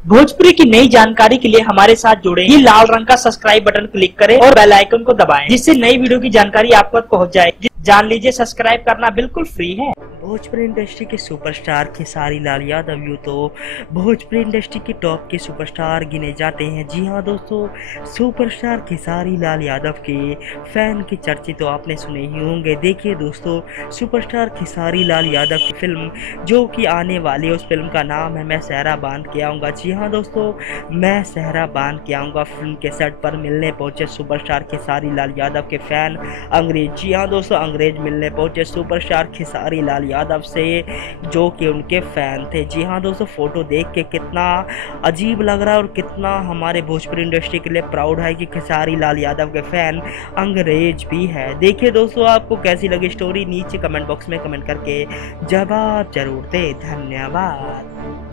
भोजपुरी की नई जानकारी के लिए हमारे साथ जुड़े ये लाल रंग का सब्सक्राइब बटन क्लिक करें और बेल आइकन को दबाएं, जिससे नई वीडियो की जानकारी आप तक पहुंच जाए। जान लीजिए, सब्सक्राइब करना बिल्कुल फ्री है। भोजपुरी इंडस्ट्री के सुपरस्टार खेसारी लाल यादव यूँ तो भोजपुरी इंडस्ट्री के टॉप के सुपरस्टार गिने जाते हैं। जी हाँ दोस्तों, सुपरस्टार खेसारी लाल यादव के फैन के चर्चे तो आपने सुने ही होंगे। देखिए दोस्तों, सुपरस्टार खेसारी लाल यादव की फिल्म जो कि आने वाली है, उस फिल्म का नाम है मैं सहरा बांध के आऊँगा। जी हाँ दोस्तों, मैं सहरा बांध के आऊँगा फिल्म के सेट पर मिलने पहुँचे सुपरस्टार खेसारी लाल यादव के फैन अंग्रेज। जी हाँ दोस्तों, अंग्रेज मिलने पहुँचे सुपरस्टार खेसारी लाल यादव से जो कि उनके फैन थे। जी हाँ दोस्तों, फोटो देख के कितना अजीब लग रहा है और कितना हमारे भोजपुरी इंडस्ट्री के लिए प्राउड है कि खेसारी लाल यादव के फैन अंग्रेज भी है। देखिए दोस्तों, आपको कैसी लगी स्टोरी नीचे कमेंट बॉक्स में कमेंट करके जवाब जरूर दे। धन्यवाद।